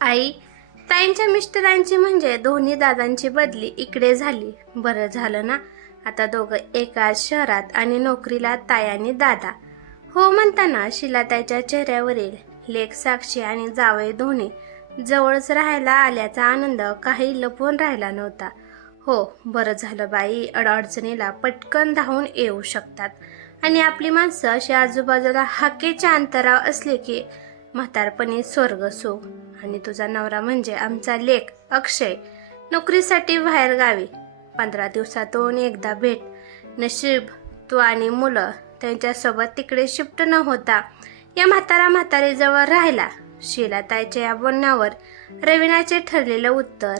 आई ताईंच्या मिस्टरांची म्हणजे दोन्ही दादांची बदली इकडे झाली. बरं झालं ना? आता दोघं एकाच शहरात आणि नोकरीला ताई आणि दादा. हो म्हणताना शिलाताईच्या चेहऱ्यावरील लेख साक्षी आणि जावई दोन्ही जवळच राहायला आल्याचा आनंद काही लपवून राहिला नव्हता. हो बरं झालं बाई अडचणीला पटकन धावून येऊ शकतात. आणि आपली माणसं अशी आजूबाजूला हाकेच्या अंतरावर असले की म्हातारपणी स्वर्ग सुख. आणि तुझा नवरा म्हणजे आमचा लेख अक्षय. नोकरीसाठी बाहेर गावी. पंधरा दिवसातून एकदा भेट. नशीब तू आणि मुलं त्यांच्यासोबत तिकडे शिफ्ट न होता या म्हातारा म्हातारीजवळ राहिला. शिलाताईच्या या बोलण्यावर रवीनाचे ठरलेलं उत्तर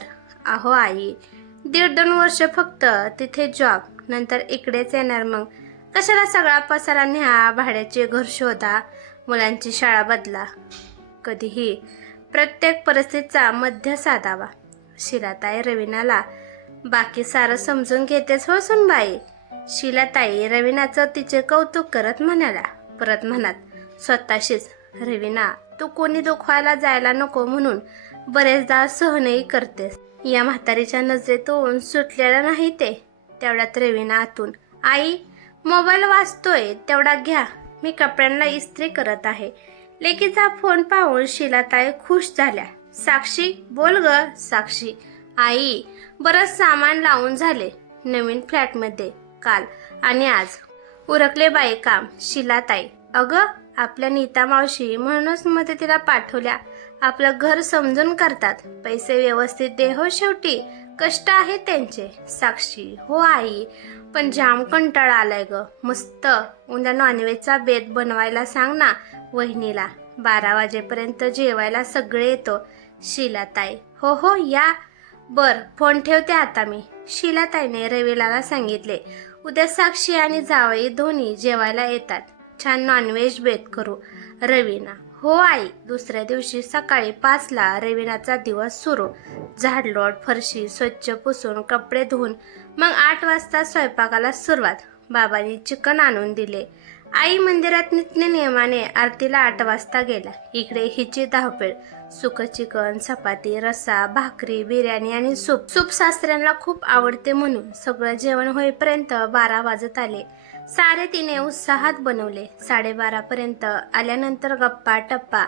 अहो आई दीड दोन वर्ष फक्त तिथे जॉब नंतर इकडेच येणार मग. कशाला सगळा पसारा न्या भाड्याचे घर शोधा मुलांची शाळा बदला. कधीही प्रत्येक परिस्थितीचा मध्य साधावा. शिलाताई रवीनाला बाकी सारं समजून घेतेच हो सुनबाई. शिलाताई रवीनाचं तिचे कौतुक करत म्हणाला. परत म्हणत स्वतःशीच. रवीना तू कोणी दुखवायला जायला नको म्हणून बरेचदा सहनही करतेस. या म्हातारीच्या नजरेतून सुटलेलं नाही ते. तेवढ्यात रवीना आतून आई मोबाईल वाचतोय तेवढा घ्या. मी कपड्यांना इस्त्री करत आहे. लेकीचा फोन पाहून शिलाताई खुश झाल्या. साक्षी बोल ग साक्षी. आई बरंच सामान लावून झाले नवीन फ्लॅटमध्ये काल आणि आज. उरकले बाई काम शिलाताई. अगं आपल्या नीता मावशी म्हणूनच मदतीला पाठवल्या. आपलं घर समजून करतात. पैसे व्यवस्थित दे हो शेवटी. कष्ट आहेत त्यांचे. साक्षी हो आई. पण जाम कंटाळा आलाय ग. मस्त. उद्या नॉनव्हेजचा बेत बनवायला सांग ना. वहिनीला. बारा वाजेपर्यंत जेवायला सगळे येतो. शिलाताई हो हो या. बर फोन ठेवते आता मी. शिलाताईने रविलाला सांगितले उद्या साक्षी आणि जावई दोन्ही जेवायला येतात. छान नॉनव्हेज बेत करू. रवीना हो आई. दुसऱ्या दिवशी सकाळी पाचला रवीनाचा दिवस सुरू. झाडलोट फरशी स्वच्छ पुसून कपडे धुवून मग आठ वाजता स्वयंपाकाला सुरुवात. बाबांनी चिकन आणून दिले. आई मंदिरात नित्य नियमाने आरतीला आठ वाजता गेला इकडे हिची धावपेळ सुक चिकन चपाती रस्सा भाकरी बिर्याणी आणि सूप. सूप सासऱ्यांना खूप आवडते म्हणून सगळं जेवण होईपर्यंत बारा वाजत आले. सारे तिने उत्साहात बनवले. साडेबारा पर्यंत आल्यानंतर गप्पा टप्पा.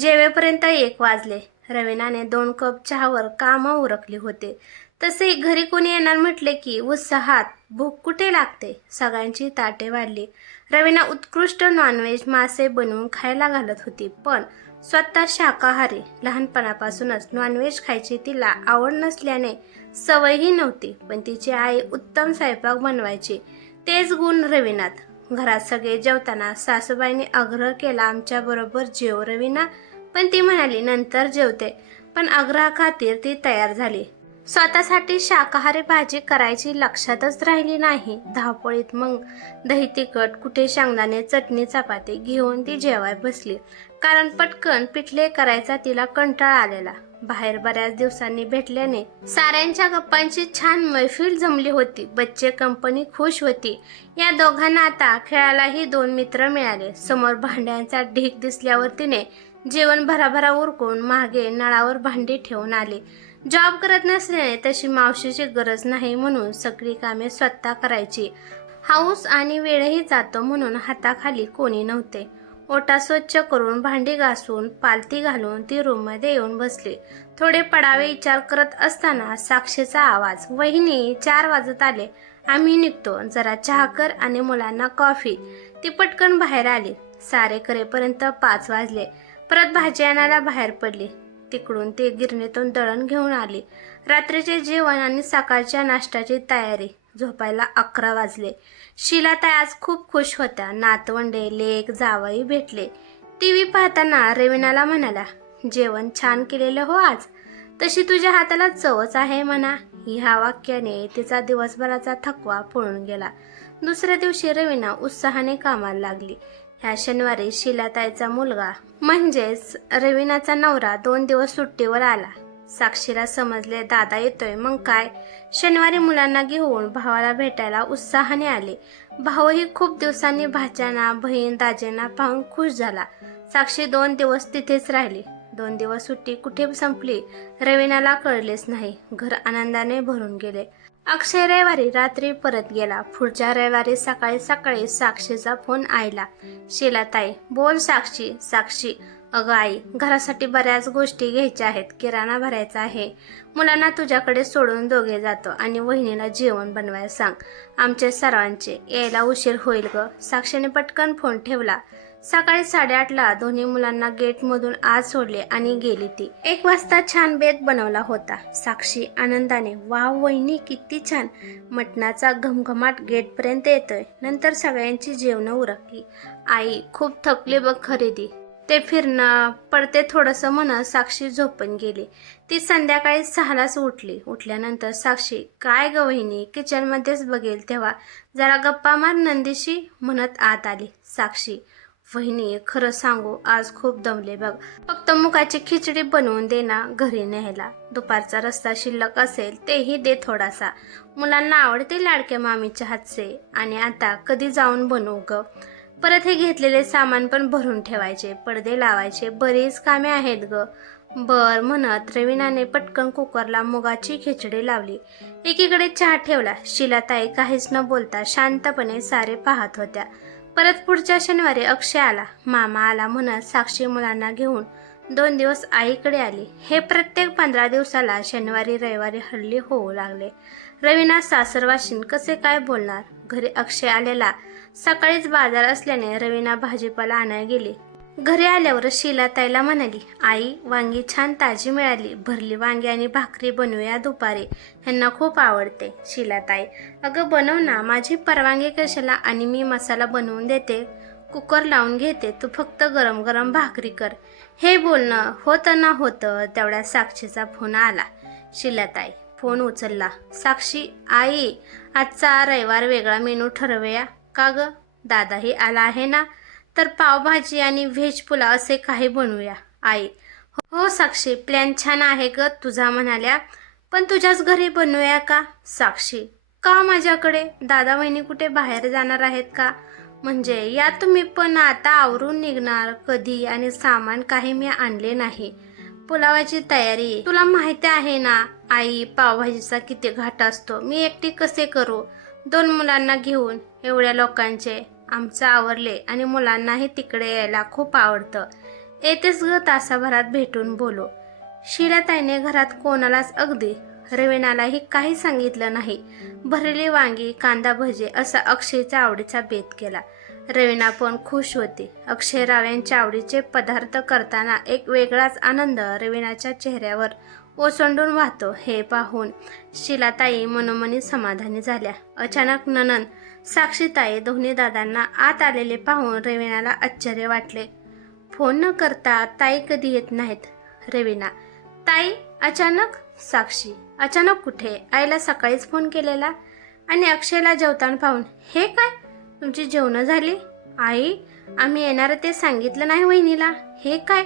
जेवेपर्यंत एक वाजले रवीनाने दोन कप चहावर काम उरकली होते. तसे घरी कोणी येणार म्हटले की उत्साहात भूक कुठे लागते? सगळ्यांची ताटे वाढली. रवीना उत्कृष्ट नॉनव्हेज मासे बनवून खायला घालत होती पण स्वतः शाकाहारी. लहानपणापासूनच नॉनव्हेज खायची तिला आवड नसल्याने सवयही नव्हती पण तिची आई उत्तम स्वयंपाक बनवायची. तेच गुण रवीनात घरात सगळे जेवताना सासूबाईने आग्रह केला आमच्या बरोबर जेव रवीना पण ती म्हणाली नंतर जेवते. पण आग्रहाखातीर ती तयार झाली. स्वतःसाठी शाकाहारी भाजी करायची लक्षातच राहिली नाही. धावपळीत मग दही तिखट कुठे शेंगदाणे चटणी चपाती घेऊन ती जेवाय बसली. कारण पटकन पिठले करायचा तिला कंटाळा आलेला. बाहेर बऱ्याच दिवसांनी भेटल्याने साऱ्यांच्या गप्पांची छान मैफिल जमली होती. बच्चे कंपनी खुश होती. या दोघांना आता खेळायलाही दोन मित्र मिळाले. समोर भांड्यांचा ढीक दिसल्यावर तिने जेवण भराभरा उरकून मागे नळावर भांडी ठेवून आले. जॉब करत नसल्याने तशी मावशीची गरज नाही म्हणून सगळी कामे स्वतः करायची. हाऊस आणि वेळही जातो म्हणून हाताखाली कोणी नव्हते. ओटा स्वच्छ करून भांडी घासून पालती घालून ती रूममध्ये येऊन बसली. थोडे पडावे विचार करत असताना साक्षीचा आवाज वहिनी चार वाजत आले. आम्ही निघतो. जरा चहा कर आणि मुलांना कॉफी. ती पटकन बाहेर आली. सारे करेपर्यंत पाच वाजले. परत भाजी आणायला बाहेर पडली. तिकडून ते गिरणीतून दळण घेऊन आली. रात्रीचे जेवण आणि सकाळच्या नाश्त्याची तयारी. झोपायला अकरा वाजले. शिलाताई आज खूप खुश होत्या. नातवंडे लेक जावई भेटले. टी व्ही पाहताना रवीनाला म्हणाला जेवण छान केलेलं हो आज. तशी तुझ्या हाताला चवच आहे म्हणा. ह्या वाक्याने तिचा दिवसभराचा थकवा पळून गेला. दुसऱ्या दिवशी रवीना उत्साहाने कामाला लागली. ह्या शनिवारी शिलाताईचा मुलगा म्हणजेच रवीनाचा नवरा दोन दिवस सुट्टीवर आला. साक्षीला समजले दादा येतोय मग काय? शनिवारी मुलांना घेऊन भावाला भेटायला उत्साहाने आले. भाऊही खूप दिवसांनी भाच्याना बहीण दाजेंना पाहून खुश झाला. साक्षी दोन दिवस तिथेच राहिली. दोन दिवस सुट्टी कुठे संपली? रवीनाला कळलेच नाही. घर आनंदाने भरून गेले. अक्षय रविवारी रात्री परत गेला. पुढच्या रविवारी सकाळी सकाळी साक्षीचा फोन आयला. शिलाताई बोल साक्षी साक्षी. अगं आई घरासाठी बऱ्याच गोष्टी घ्यायच्या आहेत. किराणा भरायचा आहे. मुलांना तुझ्याकडे सोडून दोघे जातो आणि वहिनीला जेवण बनवायला सांग. आमचे सर्वांचे. यायला उशीर होईल ग. साक्षीने पटकन फोन ठेवला. सकाळी साडेआठला दोन्ही मुलांना गेटमधून आज सोडले आणि गेली ती. एक वाजता छान बेत बनवला होता. साक्षी आनंदाने वा वहिनी किती छान. मटणाचा घमघमाट गेटपर्यंत येतोय. नंतर सगळ्यांची जेवणं उरकली. आई खूप थकली बघ खरेदी. ते फिरणं पडते थोडंसं म्हणत साक्षी झोपून गेली. ती संध्याकाळी सहालाच उठली. उठल्यानंतर साक्षी काय ग वहिनी किचनमध्येच बघेल तेव्हा. जरा गप्पा मार नंदीशी म्हणत आत आली साक्षी. वहिनी खरं सांगू आज खूप दमले बघ. फक्त मुगाची खिचडी बनवून दे ना घरी न्यायला. दुपारचा रस्ता शिल्लक असेल तेही दे थोडासा. मुलांना आवडते लाडक्या मामीच्या हातचे. आणि आता कधी जाऊन बनवू ग? परत हे घेतलेले सामान पण भरून ठेवायचे पडदे लावायचे बरीच कामे आहेत ग. बर म्हणत रवीनाने पटकन कुकरला मुगाची खिचडी लावली. एकीकडे चहा ठेवला. शिलाताई काहीच न बोलता शांतपणे सारे पाहत होत्या. परत पुढच्या शनिवारी अक्षय आला. मामा आला म्हणत साक्षी मुलांना घेऊन दोन दिवस आईकडे आली. हे प्रत्येक पंधरा दिवसाला शनिवारी रविवारी हल्ली होऊ लागले. रवीना सासरवाशीन कसे काय बोलणार? घरी अक्षय आलेला. सकाळीच बाजार असल्याने रवीना भाजीपाला आणायला गेली. घरी आल्यावर शिला ताईला म्हणाली आई वांगी छान ताजी मिळाली. भरली वांगी आणि भाकरी बनवूया दुपारी. ह्यांना खूप आवडते. शिलाताई अगं बनव ना. माझी परवानगी कशाला? आणि मी मसाला बनवून देते. कुकर लावून घेते. तू फक्त गरम गरम भाकरी कर. हे बोलणं होतं ना होतं. तेवढ्या साक्षीचा फोन आला. शिलाताई फोन उचलला. साक्षी आई आजचा रविवार वेगळा मेनू ठरवूया. का ग? दादाही आला आहे ना? तर पावभाजी आणि व्हेज पुलाव असे काही बनवूया. आई हो साक्षी प्लॅन छान आहे ग तुझा म्हणाल्या. पण तुझ्याच घरी बनवूया का? साक्षी का माझ्याकडे? दादा वहिनी कुठे बाहेर जाणार आहेत का? म्हणजे या तुम्ही पण आता आवरून निघणार. कधी आणि सामान काही मी आणले नाही. पुलावाची तयारी तुला माहिती आहे ना? आई पावभाजीचा किती घाट असतो. मी एकटी कसे करू? दोन मुलांना घेऊन. एवढ्या लोकांचे आमचं आवरले आणि मुलांनाही तिकडे यायला खूप आवडतं. येतेच ग तासाभरात भेटून बोलो. शिलाताईने घरात कोणालाच अगदी रवीनालाही काही सांगितलं नाही. भरलेली वांगी कांदा भजे असा अक्षयच्या आवडीचा बेत केला. रवीना पण खुश होती. अक्षयराव यांच्या आवडीचे पदार्थ करताना एक वेगळाच आनंद रवीनाच्या चेहऱ्यावर ओसंडून वाहतो. हे पाहून शिलाताई मनोमनी समाधानी झाल्या. अचानक ननन साक्षीताई दोन्ही दादांना आत आलेले पाहून रवीनाला आश्चर्य वाटले. फोन न करता ताई कधी येत नाहीत? रवीना. ताई अचानक? साक्षी. अचानक कुठे? आईला सकाळीच फोन केलेला. आणि अक्षयला जेवताना पाहून हे काय? तुमची जेवणं झाली? आई आम्ही येणार ते सांगितलं नाही वहिनीला. हे काय?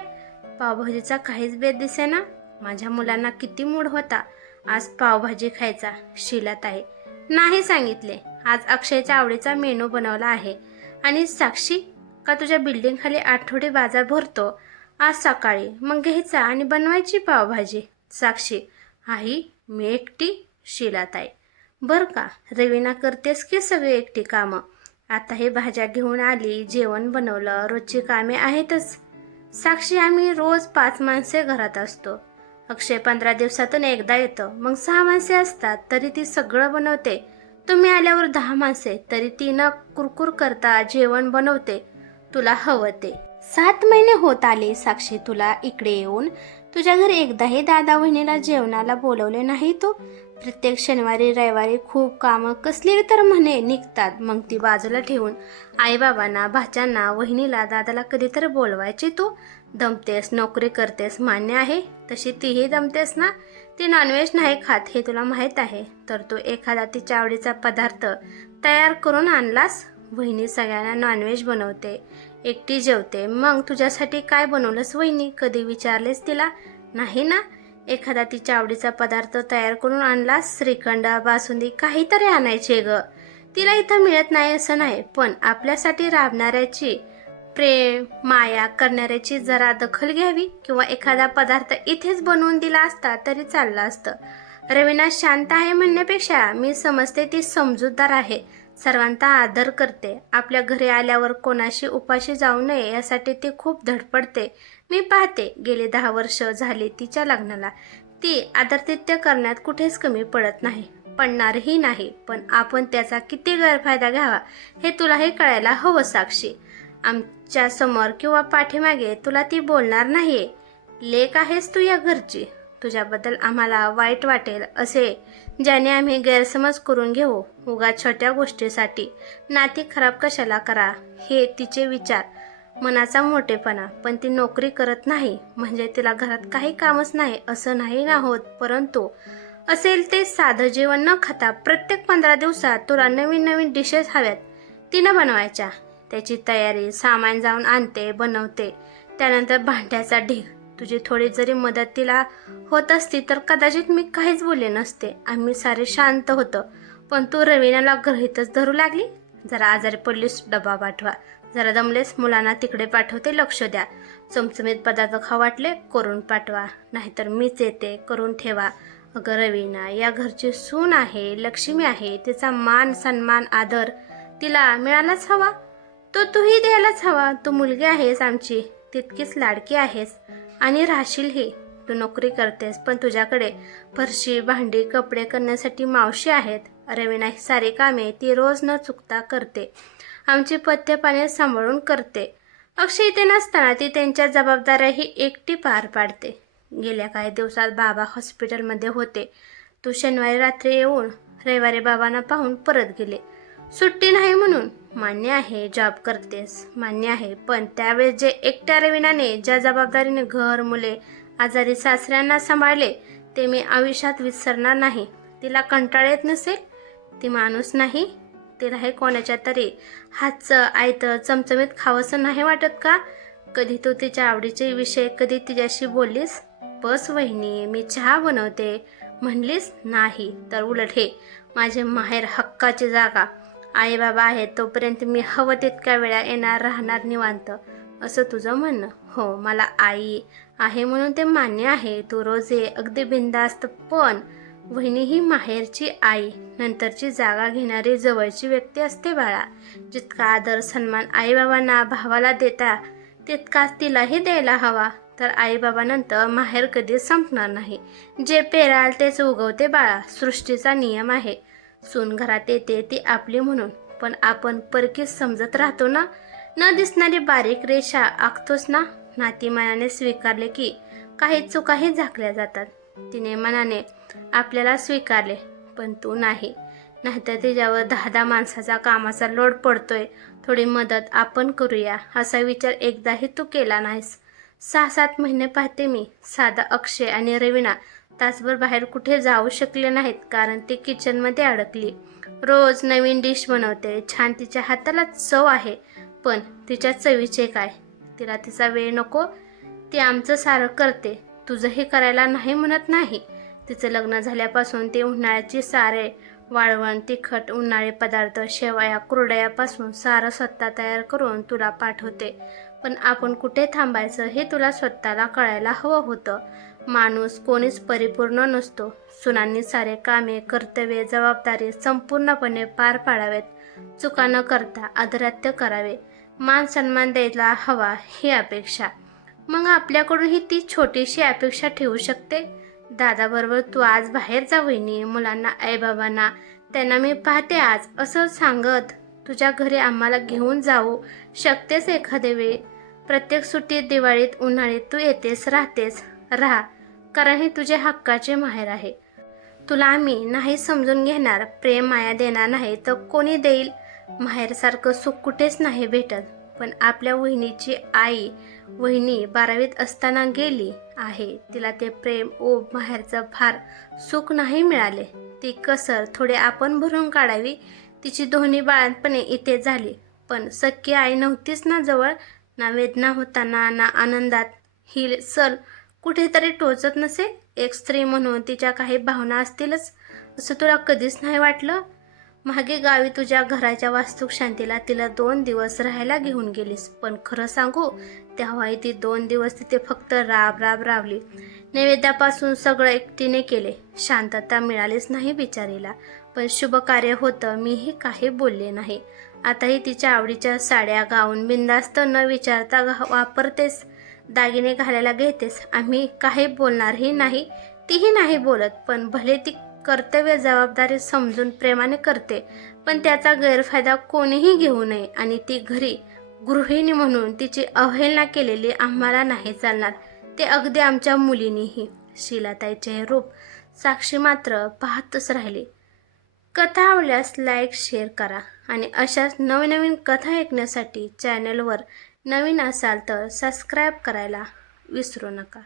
पावभाजीचा काहीच बेद दिसे ना माझ्या मुलांना किती मूड होता. आज पावभाजी खायचा. शिलात आहे नाही सांगितले. आज अक्षयच्या आवडीचा मेनू बनवला आहे. आणि साक्षी का तुझ्या बिल्डिंगखाली आठवडे बाजार भरतो? आज सकाळी मग घ्यायचा आणि बनवायची पावभाजी. साक्षी आई मी एकटी? शिलाताई बर का? रवीना करतेस की सगळी एकटी कामं? आता हे भाज्या घेऊन आली जेवण बनवलं रोजची कामे आहेतच. साक्षी आम्ही रोज पाच माणसे घरात असतो. अक्षय पंधरा दिवसातून एकदा येतं. मग सहा माणसे असतात तरी ती सगळं बनवते. तुम्ही आल्यावर दहा माणसे तरी ती न कुरकुर करता जेवण बनवते तुला हवं ते सात महिने होत आले साक्षी तुला इकडे येऊन. तुझ्या घरी एकदाही दादा वहिनीला जेवणाला बोलवले नाही तू. प्रत्येक शनिवारी रविवारी खूप कामं कसली तर म्हणे निघतात मग ती बाजूला ठेवून आईबाबांना भाच्यांना वहिनीला दादाला कधीतरी बोलवायची तू. दमतेस नोकरी करतेस मान्य आहे तशी तीही दमतेस ना. ती नॉनव्हेज नाही खात हे तुला माहीत आहे. तर तू एखादा तिच्या आवडीचा पदार्थ तयार करून आणलास? वहिनी सगळ्यांना नॉनव्हेज बनवते. एकटी जेवते. मग तुझ्यासाठी काय बनवलंस वहिनी? कधी विचारलेस तिला? नाही ना? एखादा तिच्या आवडीचा पदार्थ तयार करून आणलास? श्रीखंड बासुंदी काहीतरी आणायचे ग. तिला इथं मिळत नाही असं नाही. पण आपल्यासाठी राबणाऱ्याची प्रेम माया करणाऱ्याची जरा दखल घ्यावी किंवा एखादा पदार्थ इथेच बनवून दिला असता तरी चाललं असतं. रवीना शांत आहे म्हणण्यापेक्षा मी समजते ती समजूतदार आहे. सर्वांचा आदर करते. आपल्या घरी आल्यावर कोणाशी उपाशी जाऊ नये यासाठी ती खूप धडपडते. मी पाहते गेले दहा वर्ष झाले तिच्या लग्नाला. ती आदरतित्य करण्यात कुठेच कमी पडत नाही. पडणारही नाही पण आपण त्याचा किती गैरफायदा घ्यावा हे तुलाही कळायला हवं साक्षी. आमच्यासमोर किंवा पाठीमागे तुला ती बोलणार नाहीये. लेक आहेस तू या घरची. तुझ्याबद्दल आम्हाला वाईट वाटेल असे ज्याने आम्ही गैरसमज करून घेऊ. उगा छोट्या गोष्टीसाठी. नाती खराब कशाला करा? हे तिचे विचार. मनाचा मोठेपणा. पण ती नोकरी करत नाही. म्हणजे तिला घरात काही कामच नाही असं नाही ना होत. परंतु असेल ते साधं जेवण न खाता प्रत्येक पंधरा दिवसात तुला नवीन नवीन डिशेस हव्यात. तिनं बनवायच्या. त्याची तयारी सामान जाऊन आणते बनवते. त्यानंतर भांड्याचा ढीग. तुझी थोडी जरी मदत तिला होत असती तर कदाचित मी काहीच बोलले नसते. आम्ही सारे शांत होतो. पण तू रवीनाला गृहीतच धरू लागली? जरा आजारी पडलीस डबा पाठवा. जरा दमलेस मुलांना तिकडे पाठवते लक्ष द्या. चमचमीत पदार्थ खा वाटले करून पाठवा. नाहीतर मीच येते करून ठेवा. अगं रवीना या घरची सून आहे लक्ष्मी आहे तिचा मान सन्मान आदर तिला मिळालाच हवा. तो तूही द्यायलाच हवा. तू मुलगी आहेस आमची. तितकीच लाडकी आहेस. आणि राहशील ही. तू नोकरी करतेस पण तुझ्याकडे फरशी भांडी कपडे करण्यासाठी मावशी आहेत. रवीना ही सारी कामे ती रोज न चुकता करते. आमची पथ्य पाणी सांभाळून करते. अक्षय इथे नसताना ती त्यांच्या जबाबदाऱ्याही एकटी पार पाडते. गेल्या काही दिवसात बाबा हॉस्पिटलमध्ये होते. तू शनिवारी रात्री येऊन रविवारी बाबांना पाहून परत गेले. सुट्टी नाही म्हणून मान्य आहे जॉब करतेस मान्य आहे. पण त्यावेळेस जे एकट्या रविनाने ज्या जबाबदारीने घर मुले आजारी सासऱ्यांना सांभाळले ते मी आयुष्यात विसरणार नाही. तिला कंटाळ येत नसेल? ती माणूस नाही? तिला हे कोणाच्या तरी हातचं आयतं चमचमीत खावंसं नाही वाटत का? कधी तू तिच्या आवडीचे विषय कधी तिच्याशी बोललीस? बस वहिनी मी चहा बनवते. म्हणलीस नाही तर उलट हे माझे माहेर हक्काची जागा. आई बाबा आहेत तोपर्यंत मी हवं तितक्या वेळा येणार राहणार निवांत. असं तुझं म्हणणं? हो मला आई आहे म्हणून ते मान्य आहे. तू रोज ये अगदी बिंदास्त पण वहिनी ही माहेरची आई. नंतरची जागा घेणारी जवळची व्यक्ती असते बाळा. जितका आदर सन्मान आईबाबांना भावाला देता तितकाच तिलाही द्यायला हवा. तर आईबाबानंतर माहेर कधीच संपणार नाही. जे पेराल तेच उगवते बाळा. सृष्टीचा नियम आहे. सून घरात येते ती आपली म्हणून. पण आपण परकीच समजत राहतो ना? न दिसणारी बारीक रेषा आखतोच ना? नाती मनाने स्वीकारले की काही चुकाही झाकल्या जातात. तिने मनाने आपल्याला स्वीकारले पण तू नाही. नाहीतर तिच्यावर दहा दहा माणसाचा कामाचा लोड पडतोय. थोडी मदत आपण करूया असा विचार एकदाही तू केला नाहीस. सहा सात महिने पाहते मी साधा अक्षय आणि रवीना तासभर बाहेर कुठे जाऊ शकले नाहीत कारण ती किचनमध्ये अडकली. रोज नवीन डिश बनवते छान तिच्या हाताला चव आहे पण तिच्या चवीचे काय? तिला तिचा वेळ नको ती आमचं सारं करते. तुझंही करायला नाही म्हणत नाही. तिचं लग्न झाल्यापासून ती उन्हाळ्याची सारे वाळवण तिखट उन्हाळे पदार्थ शेवया कुरडयापासून सारं स्वतः तयार करून तुला पाठवते. पण आपण कुठे थांबायचं हे तुला स्वतःला कळायला हवं होतं. माणूस कोणीच परिपूर्ण नसतो. सुनांनी सारे कामे कर्तव्ये जबाबदारी संपूर्णपणे पार पाडावेत. चुका न करता आदरात्य करावे. मान सन्मान द्यायला हवा ही अपेक्षा. मग आपल्याकडून ही ती छोटीशी अपेक्षा ठेवू शकते? दादाबरोबर तू आज बाहेर जा वहिनी मुलांना आईबाबांना. त्यांना मी पाहते आज. असं सांगत तुझ्या घरी आम्हाला घेऊन जाऊ. शकतेस एखादे वेळी? प्रत्येक सुट्टीत दिवाळीत उन्हाळीत तू येतेस राहतेस. राहा. कारण हे तुझे हक्काचे माहेर आहे. तुला आम्ही नाही समजून घेणार प्रेम माया देणार नाही तर कोणी देईल? माहेरसारखं सुख कुठेच नाही भेटत. पण आपल्या वहिनीची आई वहिनी बारावीत असताना गेली आहे. तिला ते प्रेम ओ माहेरचं फार सुख नाही मिळाले. ती कसर थोडे आपण भरून काढावी. तिची दोन्ही बाळांतपणे इथे झाली. पण सख्खी आई नव्हतीच ना जवळ. ना वेदना होताना ना आनंदात. ही सल कुठेतरी टोचत नसे. एक स्त्री म्हणून तिच्या काही भावना असतीलच असं तुला कधीच नाही वाटलं? मागे गावी तुझ्या घराच्या वास्तुक शांतीला तिला दोन दिवस राहायला घेऊन गेलीस. पण खरं सांगू तेव्हाही ती दोन दिवस तिथे फक्त राब राब राबली. नैवेद्यापासून सगळं एकटीने केले. शांतता मिळालीच नाही बिचारीला. पण शुभ कार्य होतं मीही काही बोलले नाही. आताही तिच्या आवडीच्या साड्या गाऊन बिंदास्त न विचारता वापरतेस. दागिने घालायला घेतेस. आम्ही काही बोलणारही नाही तीही नाही बोलत. पण भले ती कर्तव्य जबाबदारी समजून प्रेमाने करते पण त्याचा गैरफायदा कोणीही घेऊ नये आणि ती घरी गृहिणी म्हणून तिची अवहेलना केलेली आम्हाला नाही चालणार. ते अगदी आमच्या मुलीनीही. शिलाताईचे हे रूप साक्षी मात्र पाहतच राहिली. कथा आवडल्यास लाईक शेअर करा आणि अशाच नवनवीन कथा ऐकण्यासाठी चॅनलवर नवीन असाल तर सबस्क्राईब करायला विसरू नका.